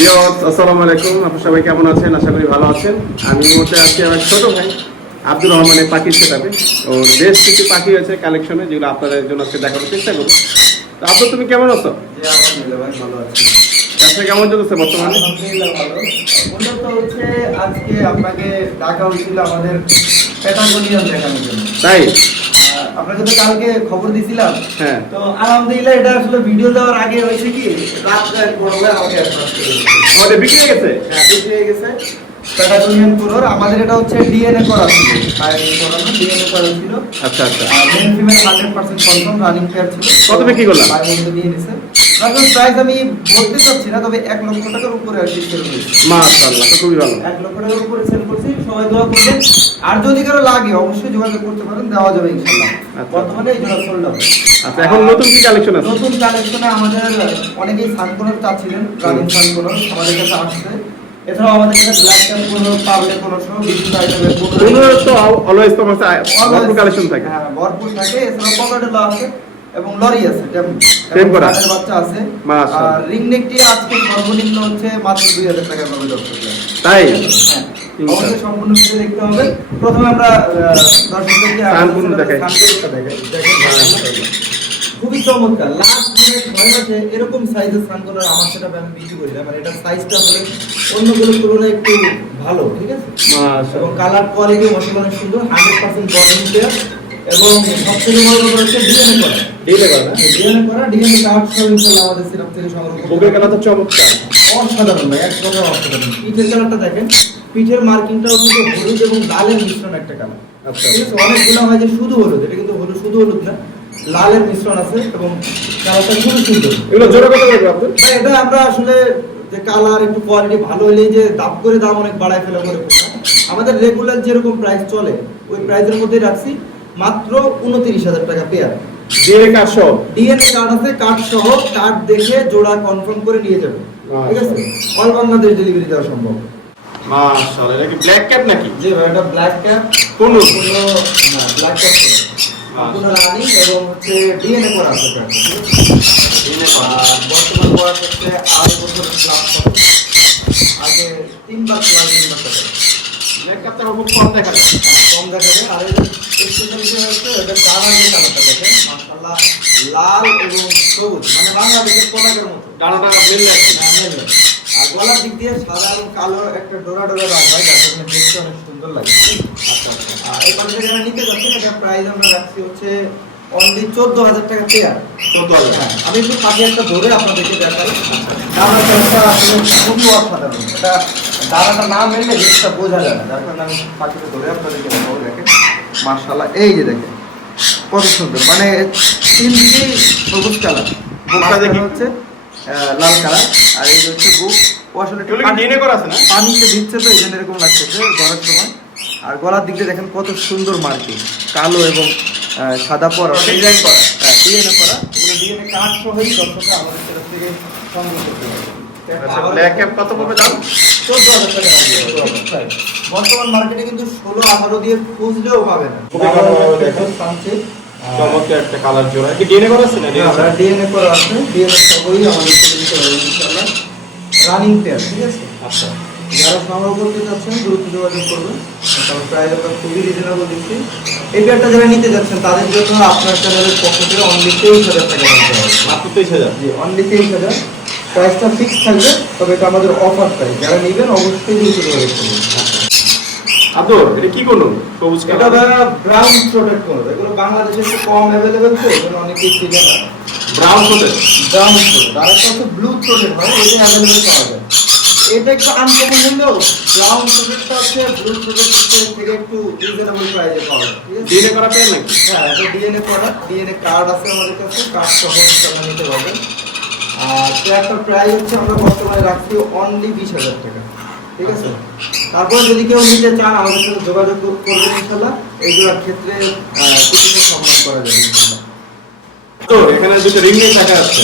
আসসালামু আলাইকুম আপনার সবাই কেমন আছেন? আশা করি ভালো আছেন। আমি মুহূর্তে আছি আমার ছোট ভাই আব্দুর রহমানের পাখির সেটাবে ও বেশ কিছু পাখি আছে কালেকশনে যেগুলো আপনাদের জন্য আজকে দেখানোর চেষ্টা করব। তো আব্দুল তুমি কেমন আছো। ব্যবসা কেমন চলছে বর্তমানে? আজকে আপনাকে ডাকা হয়েছিল আমাদের প্যাটাগোনিয়ান দেখানোর জন্য। তাই? আপনাকে তো কালকে খবর দিছিলাম। হ্যাঁ। তো আলহামদুলিল্লাহ এটা আসলে ভিডিও দেওয়ার আগে হয়েছে কি এক বড় আমাকে বিক্রি হয়ে গেছে? হ্যাঁ, বিক্রি হয়ে গেছে। প্যাটাগোনিয়ান পুরোর আমাদের এটা হচ্ছে ডিএনএ করা ছিল। ডিএনএ করা ছিল আচ্ছা আচ্ছা male female hundred percent confirm running pair ছিল। কত বিক্রি করলাম? নিছে। এখন প্রাইস আমি বলতে চাচ্ছি না তবে এক লক্ষ টাকার উপরে আর কি সেল করেছি মাশাআল্লাহ তো খুবই ভালো। এক লক্ষ টাকার উপরে সেল করছি সবাই দোয়া করবেন। আর যদি কারও লাগে অবশ্যই যোগাযোগ করতে পারেন দেওয়া যাবে ইনশাল্লাহ আচ্ছা। বর্তমানে এই জোড়া সোল্ড আউট আচ্ছা এখন নতুন কি কালেকশন আছে? নতুন কালেকশনে আমাদের অনেকেই সানকোনর চাচ্ছিলেন রানিং সানকোনর আমাদের কাছে আসছে। এছাড়াও আমাদের কাছে ব্ল্যাক ক্যাম্প কোনো কোনো সহ বিভিন্ন আইটেমের পুনর তো অলওয়েজ তোমার ভরপুর কালেকশন থাকে। হ্যাঁ ভরপুর থাকে। এছাড়াও পকেটেলো আছে এবং লরি আছে Same করা? বাচ্চা আছে। আর রিং নেকটি আজকে সর্বনিম্ন হচ্ছে মাত্র দুই হাজার টাকা পাবে তাই? হ্যাঁ। অবশ্যই সম্পূর্ণ ভিডিও দেখতে হবে। প্রথমে আমরা দর্শকদেরকে দেখাই। দেখাই। খুবই চমৎকার। লাস্ট মানে ছয় মাসে এরকম সাইজের সানকুলার আমার সেটা আমি বিক্রি করি। না মানে এটা সাইজটা হলে অন্যগুলোর তুলনায় একটু ভালো ঠিক আছে? এবং কালার কোয়ালিটি মশলা অনেক সুন্দর হান্ড্রেড পার্সেন্ট বর্জন পেয়ার এবং সবথেকে বড় কথা হচ্ছে ডিএনএ করা। ডিলে করা ডিএনএ করা ডিএনএ কার্ড সহ ইনশাল্লাহ আমাদের সিরাপ থেকে সংগ্রহ করতে বুকের কালার তো চমৎকার। অসাধারণ ভাই এক কথা অসাধারণ। পিঠের কালারটা দেখেন পিঠের মার্কিংটাও কিন্তু হলুদ এবং লালের মিশ্রণ একটা কালার আচ্ছা। আছে? অনেকগুলো হয় যে শুধু হলুদ এটা কিন্তু হলুদ শুধু হলুদ না। লালের মিশ্রণ আছে এবং কালারটা খুবই সুন্দর এগুলো জোড়া কত লাগবে আব্দুল ভাই এটা আমরা আসলে যে কালার একটু কোয়ালিটি ভালো হলেই যে দাম করে দাম অনেক বাড়ায় ফেলা করে আমাদের রেগুলার যেরকম প্রাইস চলে ওই প্রাইসের মধ্যে রাখছি মাত্র উনত্রিশ হাজার টাকা পেয়ার ডিলে কার সব ডিএনএ কার্ড আছে কার্ড সহ কার্ড দেখে জোড়া কনফার্ম করে নিয়ে যাবে। ঠিক আছে? অল বাংলাদেশ ডেলিভারি দেওয়া সম্ভব। মাশাআল্লাহ এটা কি ব্ল্যাক ক্যাপ নাকি? যে ভাই এটা ব্ল্যাক ক্যাপ কোন? কোনো না ব্ল্যাক ক্যাপ কোনো রানিং এবং হচ্ছে ডিএনএ করা আছে বর্তমান বয়স হচ্ছে আড়াই বছর প্লাস হবে। আগে তিনবার প্লাস তিনবার ব্ল্যাক ক্যাপটা খুব কম দেখা যায়। হ্যাঁ কম দেখা যায়। আর এদের স্পেশালিটি হচ্ছে এদের ডানার যে কালারটা দেখেন। মাশাআল্লাহ লাল এবং সবুজ। মানে বাংলাদেশের পতাকার মতো। ডানাটা মিল হ্যাঁ, মেলে। আর গলার দিক দিয়ে সাদা এবং কালো একটা ডোরা ডোরা রং হয় যার দেখতে অনেক সুন্দর লাগে। আচ্ছা আচ্ছা। আর এই পাশে যারা নিতে যাচ্ছেন এটা প্রাইস আমরা রাখছি হচ্ছে অনলি চোদ্দ হাজার টাকা পেয়ার চোদ্দ হাজার হ্যাঁ আমি একটু পাখি একটা ধরে আপনাদেরকে দেখাই। আমরা চেষ্টা আসলে খুবই অসাধারণ। এটা দাঁড়াটা না মেলে জিনিসটা বোঝা যায় না। যার কারণে আমি পাখিটা ধরে আপনাদেরকে দেখাবো দেখেন। মার্শাল্লাহ এই যে দেখেন কত সুন্দর। মানে তিন দিকেই সবুজ কালার। হচ্ছে লাল কালার। আর এই হচ্ছে বুক ও আসলে একটু এগুলো করা আছে না? পানিতে দিচ্ছে তো এই জন্য এরকম লাগতেছে গলার সময়। আর গলার দিক দিয়ে দেখেন কত সুন্দর মার্কিং। কালো এবং সাদা পরা। ডিজাইন করা। হ্যাঁ ডিএনএ করা। এগুলো ডিএনএ কার্ড সহই দর্শকরা আমাদের তরফ থেকে সংগ্রহ করতে পারবে। আচ্ছা ব্ল্যাক ক্যাপ কত পড়বে দাম? চোদ্দ হাজার টাকা বর্তমান মার্কেটে কিন্তু ষোলো আঠারো দিয়ে খুঁজলেও পাবে না চমৎকার একটা কালার জোড়া। কি ডিএনএ করা আছে না ডিএনএ করা? আছে। ডিএনএ সবই আমাদের থেকে নিতে ইনশাআল্লাহ। রানিং পেয়ার ঠিক আছে? আচ্ছা। যারা সংগ্রহ করতে চাচ্ছেন দ্রুত যোগাযোগ করবেন। কারণ প্রাইস আমরা খুবই রিজনেবল দিচ্ছি। এই পেয়ারটা যারা নিতে যাচ্ছেন তাদের জন্য আপনার চ্যানেলের পক্ষ থেকে অনলি তেইশ হাজার টাকা দিতে হবে। মাত্র তেইশ হাজার? জি অনলি তেইশ হাজার। প্রাইসটা ফিক্স থাকবে তবে এটা আমাদের অফার প্রাইস যারা নেবেন অবশ্যই দ্রুত যোগাযোগ করবেন। আব্দুল এটা কি করল সবুজ এটা ভাইয়া ব্রাউন থ্রোটেড কোন এগুলো বাংলাদেশে একটু কম অ্যাভেলেবেল তো এগুলো অনেকেই চিনে না। ব্রাউন হতে ব্রাউন থ্রোট আর একটা হচ্ছে ব্লু থ্রোটেড হয় এটা অ্যাভেলেবেল পাওয়া যায়। এটা একটু আনকমন হলেও ব্রাউন থ্রোটেডটা হচ্ছে ব্লু থ্রোটেড থেকে একটু রিজনেবল প্রাইসে পাওয়া যায় ডিএনএ করা পেন নাকি? হ্যাঁ এটা ডিএনএ প্রোডাক্ট ডিএনএ কার্ড আছে আমাদের কাছে কার্ড সহ আপনারা নিতে পারবেন। আর একটা প্রাইস হচ্ছে আমরা বর্তমানে রাখছি অনলি বিশ হাজার টাকা ঠিক আছে? তারপরে যদি কেউ নিতে চান আমাদের সাথে যোগাযোগ করবেন ইনশাল্লাহ এইগুলোর ক্ষেত্রে কিছুটা সম্মান করা যাবে তো এখানে দুটো রিং নিয়ে থাকা আছে।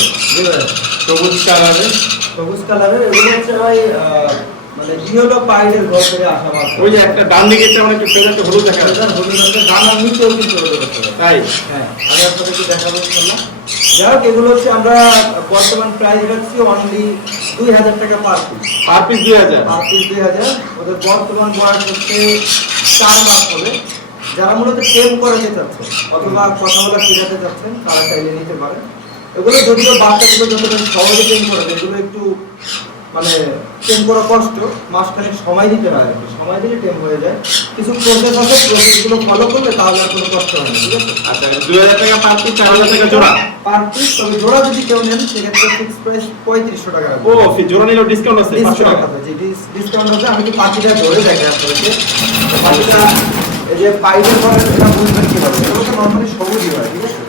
সবুজ কালারের। সবুজ কালারের এগুলো হচ্ছে ভাই মানে ইয়েলো পাইডের ঘর থেকে আসা মাত্র ওই যে একটা ডান দিকে একটা মানে একটু একটা হলুদ দেখা যাচ্ছে। হলুদ রঙের ডানার নিচেও কিন্তু রোদে করতে পারে তাই? হ্যাঁ আমি আপনাদেরকে দেখাবো ইনশাল্লাহ যাই হোক এগুলো হচ্ছে আমরা বর্তমান প্রাইস রাখছি অনলি দুই হাজার টাকা পার পিস পার পিস দুই হাজার? পার পিস দুই হাজার। ওদের বর্তমান বয়স হচ্ছে চার মাস হবে। যারা মূলত টেম করাতে চাচ্ছেন অথবা কথা বলা শেখাতে চাচ্ছেন তারা চাইলে নিতে পারেন। এগুলো যদিও বাচ্চাগুলো যতটা সহজে টেম করা যায় এগুলো একটু মানে টেম করা কষ্ট মাসখানেক সময় দিতে হয় আর কি। সময় দিলে টেম হয়ে যায়। কিছু প্রসেস আছে প্রসেসগুলো ফলো করলে তাহলে আর কোনো কষ্ট হয় না ঠিক আছে? আচ্ছা দুই হাজার টাকা পার পিস চার হাজার টাকা জোড়া? পার পিস তবে জোড়া যদি কেউ নেন সেক্ষেত্রে ফিক্স প্রাইস পঁয়ত্রিশশো টাকা ও জোড়া নিলেও ডিসকাউন্ট আছে পাঁচশো টাকা? ডিসকাউন্ট আছে আমি কি পাখিটা ধরে দেখে আপনাদেরকে? পাখিটা এই যে পাইপের পরে এটা বুঝবেন কীভাবে? তো নর্মালি সবুজই হয় ঠিক আছে?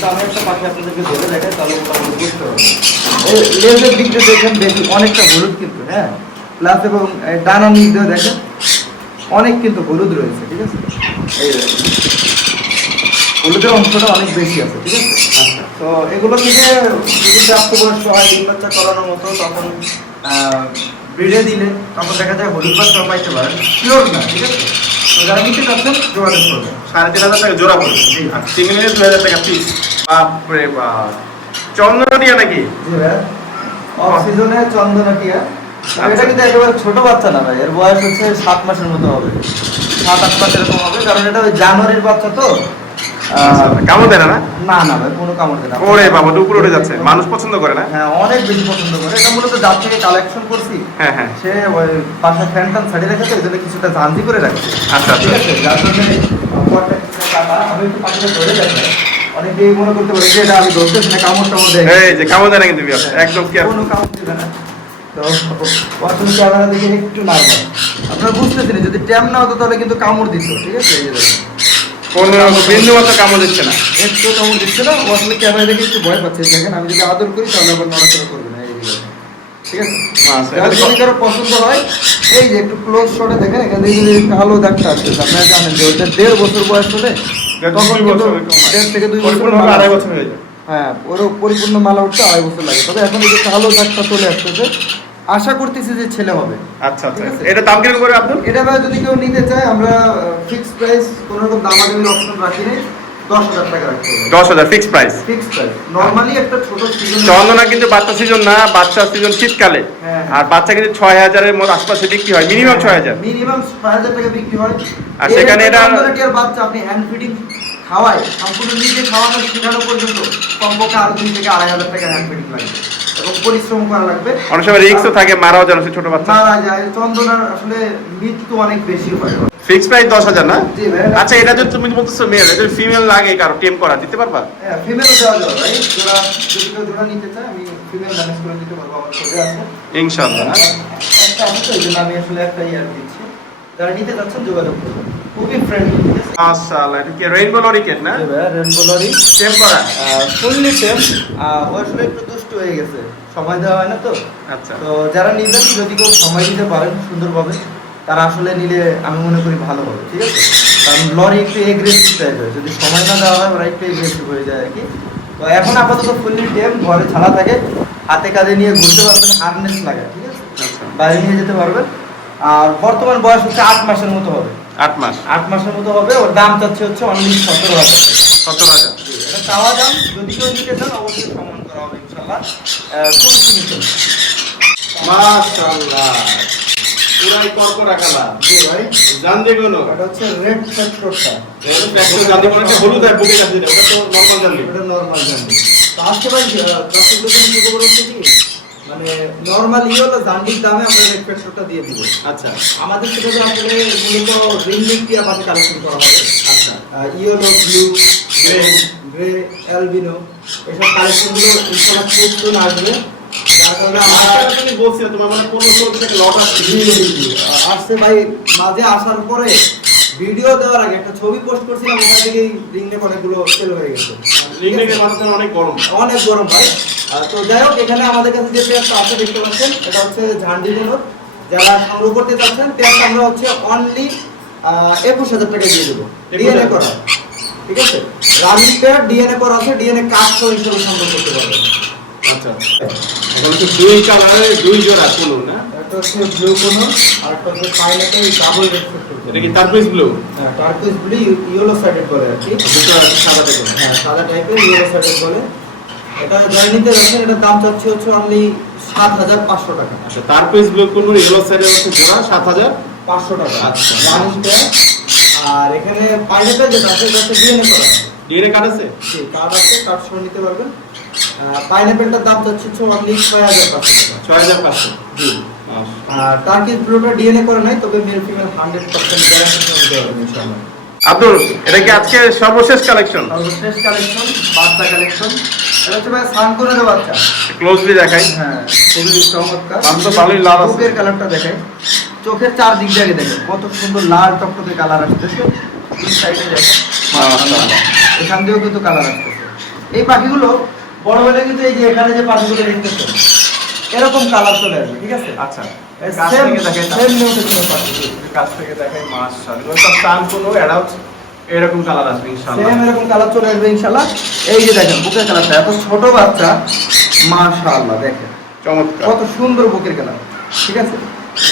কিন্তু একটা পাখি আপনাদেরকে ধরে দেখাই, তাহলে মোটামুটি বুঝতে লেজের দিকটা দেখেন বেশি, অনেকটা হলুদ কিন্তু হ্যাঁ? প্লাস এবং ডানার নিচ দেখেন, অনেক কিন্তু হলুদ রয়েছে, ঠিক আছে? এই হলুদের অংশটা অনেক বেশি আছে, ঠিক আছে? আচ্ছা তো এগুলো থেকে যদি প্রাপ্তবয়স্ক হয়, ডিম বাচ্চা করানোর মতো, তখন ব্রিডে দিলে, তখন দেখা যায় হলুদ বাচ্চা পাইতে পারেন। পিওর না, ঠিক আছে? যারা নিতে চাচ্ছেন যোগাযোগ করবেন সাড়ে তিন হাজার টাকা জোড়া পড়বে। আর সিঙ্গেল দুই হাজার টাকা পিস বাপরে বাপ। চন্দ্রনিয়া নাকি? অফ সিজনে চন্দনাটিয়া। আচ্ছা। এটা কিন্তু একেবারে ছোট বাচ্চা না ভাই। এর বয়স হচ্ছে সাত মাসের মতো হবে। সাত আট মাস এরকম হবে কারণ এটা ওই জানুয়ারির বাচ্চা তো। কামড় দেয় না না? না ভাই কোনো কামড় দেয় না। ওরে বাবা উপরে উঠে যাচ্ছে। মানুষ পছন্দ করে না? হ্যাঁ অনেক বেশি পছন্দ করে। এটা মূলত থেকে কালেকশন করছি। হ্যাঁ হ্যাঁ। সে পাশে ফ্যান টান ছাড়িয়ে রেখেছে ওই জন্য কিছুটা করে রাখছে। আচ্ছা ঠিক আচ্ছা আছে যার জন্য আমি একটু পাখিটা ধরে যাচ্ছি। অনেকে মনে করতে পারে যে এটা আমি ধরতেছি না কামড় টামড় দেয় এই যে কামড় দেয় না কিন্তু একদম কি কোনো কামড় দিবে না। ওয়াশরুম ক্যামেরা দেখে একটু নার্ভাস আপনারা বুঝতেছেন যদি ট্যাম না হতো তাহলে কিন্তু কামড় দিত ঠিক আছে? এই যে কোনো বিন্দু মাত্র কামড় দিচ্ছে না। একটু কামড় দিচ্ছে না। ওয়াশরুম ক্যামেরা দেখে একটু ভয় পাচ্ছে। দেখেন আমি যদি আদর করি তাহলে আবার নড়াচড়া করবে না ঠিক আছে? যার যদি কারও পছন্দ হয় এই যে একটু ক্লোজ শটে দেখেন এখান থেকে যদি কালো দাগটা আসতেছে আপনারা জানেন যে দেড় বছর বয়স হলে দেড় তখন থেকে দুই বছর আড়াই বছর হয়ে যায়। হ্যাঁ পরিপূর্ণ মালা উঠতে আড়াই বছর লাগে। তবে এখন এই যে কালো দাগটা চলে আসতেছে আশা করতেছি যে ছেলে হবে। আচ্ছা আচ্ছা। এটা দাম কীরকম করে আব্দুল? এটা ভাই যদি কেউ নিতে চায় আমরা ফিক্সড প্রাইস কোনো রকম দামাদামির অপশন রাখি দশ হাজার ফিক্স প্রাইস চন্দনা কিন্তু বাচ্চা সিজন না বাচ্চা সিজন শীতকালে। হ্যাঁ। আর বাচ্চা কিন্তু ছয় হাজারের মতো আশপাশে বিক্রি হয় মিনিমাম ছয় হাজার। মিনিমাম ছয় হাজার টাকা বিক্রি হয়। আর সেখানে এটা- বাচ্চা? আপনি হ্যান্ড ফিডিং খাওয়ায় সম্পূর্ণ নিজে খাওয়ানো শেখানো পর্যন্ত কমপক্ষে আরও দুই থেকে আড়াই হাজার টাকা হ্যান্ড ফিডিং পরিশ্রম করা লাগবে। অনেক সময় রিক্সও থাকে মারাও জানো ছোট বাচ্চা। মারা যায় চন্দনার আসলে মৃত্যু অনেক বেশি হয়। ফিক্স প্রাইস দশ হাজার না? আচ্ছা এটা যদি তুমি বলতেছো মেল এটা ফিমেল লাগে কারও টেম করা দিতে পারবা? হ্যাঁ ফিমেল দেওয়া যাবে ভাই। যদি কেউ জোড়া নিতে চায় আমি ফিমেল ম্যানেজ করে দিতে পারব আমার কাছে আছে। ইনশাআল্লাহ? একটা আছে তো এই জন্য আমি আসলে একটা ইয়ার দিচ্ছি। যারা নিতে চাচ্ছেন যোগাযোগ করবেন খুবই ফ্রেন্ডলি মাশাআল্লাহ এটা কি রেইনবো লরিকেট না? জি ভাই রেনবো লরি টেম করা। ফুললি টেম ও আসলে একটু দুষ্ট হয়ে গেছে। সময় দেওয়া হয় না তো। আচ্ছা। তো যারা নিবেন যদি কেউ সময় দিতে পারেন সুন্দরভাবে তারা আসলে নিলে আমি মনে করি ভালো হবে ঠিক আছে? কারণ লরি একটু এগ্রেসিভ টাইপের যদি সময় না দেওয়া হয় ওরা একটু এগ্রেসিভ হয়ে যায় আর কি। তো এখন আপাতত ফুললি টেম ঘরে ছাড়া থাকে। হাতে কাজে নিয়ে ঘুরতে পারবেন হারনেস লাগে ঠিক আছে? আচ্ছা। বাইরে নিয়ে যেতে পারবেন। আর বর্তমান বয়স হচ্ছে আট মাসের মতো হবে। আট মাস। আট মাসের মতো হবে। ওর দাম চাচ্ছে হচ্ছে অনলি সতেরো হাজার সতেরো হাজার। এটা চাওয়া দাম। যদি কেউ নিতে চান অবশ্যই সমান ফুল ফিনিশিং মাশাআল্লাহ। পুরাই কর্করা কালা জি ভাই জান যেগুলো এটা হচ্ছে রেড একটা হলুদ হয় বুকে ওটা তো নরমাল জানলি এটা নরমাল জান্ডি তো আজকে ভাই কি খবর হচ্ছে কি? মানে নরমাল ই হলো জান্ডির দামে আমরা রেড ফ্যাক্টরটা দিয়ে দিব। আচ্ছা। আমাদের থেকে তো আসলে মূলত রিং দিয়ে আমাদের কালেকশন করা হবে। আচ্ছা। ব্লু গ্রে গ্রে অ্যালবিনো এসব কালেকশনগুলো ইনশাআল্লাহ খুব সুন আসবে আসছে। ভাই মাঝে আসার পরে ভিডিও দেওয়ার আগে একটা ছবি পোস্ট করছিলাম ওখান থেকেই অনেকগুলো সেল হয়ে গেছে। অনেক গরম। অনেক গরম ভাই। তো যাই হোক এখানে আমাদের কাছে যে আছে দেখতে পাচ্ছেন এটা হচ্ছে ঝান্ডি গুলো যারা সংগ্রহ করতে চাচ্ছেন আমরা হচ্ছে অনলি একুশ হাজার টাকা দিয়ে দেবো। 21,000 ডিএনএ করা। ঠিক আছে? রানিং পেয়ার ডিএনএ করা আছে ডিএনএ কাজ করে হিসেবে সংগ্রহ করতে পারবেন আচ্ছা। এখন হচ্ছে দুই কালারে দুই জোড়া কোনো না? একটা হচ্ছে ব্লু কোনো আর একটা হচ্ছে পাইনাপেল ডাবল রেসপেক্ট এটা কি তারপিস ব্লু হ্যাঁ টার্কুইজ ব্লু ইয়েলো সাইডেড বলে আর কি। দুটো সাদাতে করে হ্যাঁ সাদা টাইপের ইয়েলো সাইডেড বলে। এটা যারা নিতে যাচ্ছেন এটার দাম চাচ্ছি হচ্ছে অনলি সাত হাজার পাঁচশো টাকা। আচ্ছা তার ব্লু কুনুর ইয়েলো সাইডে হচ্ছে জোড়া সাত হাজার? পাঁচশো টাকা। আচ্ছা। রানিং আর এখানে পাইনাপেল যেটা আছে হচ্ছে ডিএনএ করা। ডিএনএ কার্ড আছে? জি কার্ড আছে কার্ড সহ নিতে পারবেন। পাইনাপেলটার দাম হচ্ছে অনলি ছয় হাজার পাঁচশো ছয় হাজার পাঁচশো? জি। আর টার্কিশ ব্লুটা ডিএনএ করে নাই তবে male female hundred percent guarantee নিতে পারবেন ইনশাআল্লাহ। আব্দুল এটা কি আজকে সর্বশেষ কালেকশন সর্বশেষ কালেকশন বাচ্চা কালেকশন এটা হচ্ছে ভাই সানকোনের বাচ্চা। ক্লোজলি দেখাই। হ্যাঁ খুবই চমৎকার দাম তো ভালোই লাল আছে। কালারটা দেখাই। চোখের চার দিক দিয়ে দেখেন কত সুন্দর লাল টকটকে কালার আসতেছে এই সাইডে দেখেন এখান দিয়েও কিন্তু কালার আসতেছে এই পাখিগুলো বড় হলে কিন্তু এই যে এখানে যে পাখিগুলো দেখতেছেন এরকম কালার চলে আসবে ঠিক আছে? আচ্ছা কাছ থেকে। কাছ থেকে কোনো অ্যাডাল্ট এরকম কালার আসবে ইনশাআল্লাহ। সেম এরকম কালার চলে আসবে ইনশাআল্লাহ। এই যে দেখেন বুকের কালারটা এত ছোট বাচ্চা মাশাআল্লাহ দেখেন। চমৎকার। কত সুন্দর বুকের কালার ঠিক আছে?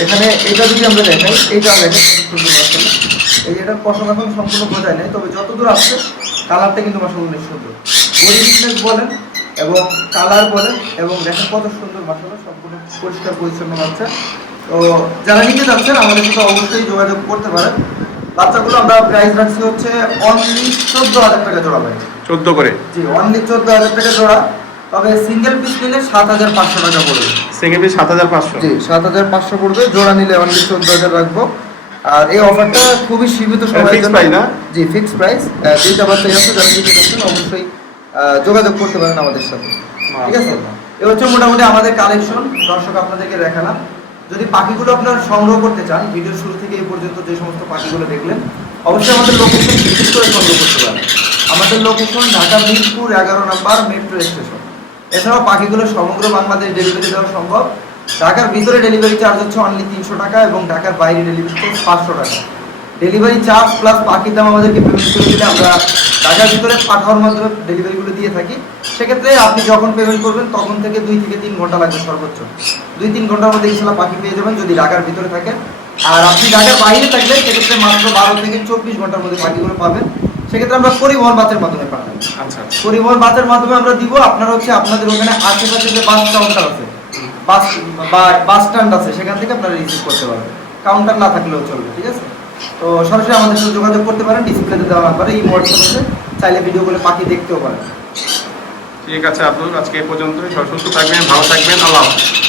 এখানে এটা যদি আমরা দেখাই এইটা দেখেন এই যে এটার পশম এখন সম্পূর্ণ বোঝায় নাই তবে যতদূর আসছে কালারটা কিন্তু মাশাআল্লাহ অনেক সুন্দর। ফিটনেস বলেন এবং কালার বলেন এবং দেখেন কত সুন্দর মাশাআল্লাহ সম্পূর্ণ পরিষ্কার পরিচ্ছন্ন বাচ্চা তো যারা নিতে যাচ্ছেন আমাদের সাথে অবশ্যই যোগাযোগ করতে পারেন। বাচ্চাগুলো আমরা প্রাইস রাখছি হচ্ছে অনলি চোদ্দ হাজার টাকা জোড়া ভাই। চোদ্দ করে। জি অনলি চোদ্দ হাজার টাকা জোড়া। তবে সিঙ্গেল পিস নিলে সাত হাজার পাঁচশো টাকা পড়বে। সেকেন্ড পিস সাত হাজার পাঁচশো। জি সাত হাজার পাঁচশো পড়বে জোড়া নিলে অনলি চোদ্দ হাজার রাখব। আর এই অফারটা খুবই সীমিত সময়ের জন্য। না? জি ফিক্স প্রাইস দুইটা বাচ্চাই আছে যারা নিতে চাচ্ছেন অবশ্যই যোগাযোগ করতে পারেন আমাদের সাথে। ঠিক আছে? এ হচ্ছে মোটামুটি আমাদের কালেকশন দর্শক আপনাদেরকে দেখালাম। যদি পাখিগুলো আপনারা সংগ্রহ করতে চান ভিডিওর শুরু থেকে এই পর্যন্ত যে সমস্ত পাখিগুলো দেখলেন অবশ্যই আমাদের লোকেশন ভিজিট করে সংগ্রহ করতে পারেন। আমাদের লোকেশন ঢাকা মিরপুর এগারো নাম্বার মেট্রো স্টেশন এছাড়াও পাখিগুলো সমগ্র বাংলাদেশ ডেলিভারি দেওয়া সম্ভব। ঢাকার ভিতরে ডেলিভারি চার্জ হচ্ছে অনলি তিনশো টাকা এবং ঢাকার বাইরে ডেলিভারি চার্জ পাঁচশো টাকা। ডেলিভারি চার্জ প্লাস পাখির দাম আমাদেরকে পেমেন্ট করে দিলে আমরা ঢাকার ভিতরে পাঠাওয়ার মাধ্যমে ডেলিভারিগুলো দিয়ে থাকি। সেক্ষেত্রে আপনি যখন পেমেন্ট করবেন, তখন থেকে দুই থেকে তিন ঘণ্টা লাগবে সর্বোচ্চ। দুই তিন ঘণ্টার মধ্যে ইনশাল্লাহ পাখি পেয়ে যাবেন যদি ঢাকার ভিতরে থাকেন। আর আপনি ঢাকার বাইরে থাকলে সেক্ষেত্রে মাত্র বারো থেকে চব্বিশ ঘণ্টার মধ্যে পাখিগুলো পাবেন। সেক্ষেত্রে আমরা পরিবহন বাসের মাধ্যমে পাঠাই আচ্ছা আচ্ছা। পরিবহন বাসের মাধ্যমে আমরা দিব আপনার হচ্ছে আপনাদের ওখানে আশেপাশে যে বাস কাউন্টার আছে বাস বা বাস স্ট্যান্ড আছে সেখান থেকে আপনারা রিসিভ করতে পারবেন কাউন্টার না থাকলেও চলবে ঠিক আছে? তো সরাসরি আমাদের সাথে যোগাযোগ করতে পারেন ডিসপ্লেতে দেওয়া নাম্বারে এই হোয়াটসঅ্যাপ চাইলে ভিডিও করে পাখি দেখতেও পারেন। ঠিক আছে আব্দুল আজকে এই পর্যন্তই। সুস্থ থাকবেন ভালো থাকবেন আল্লাহ।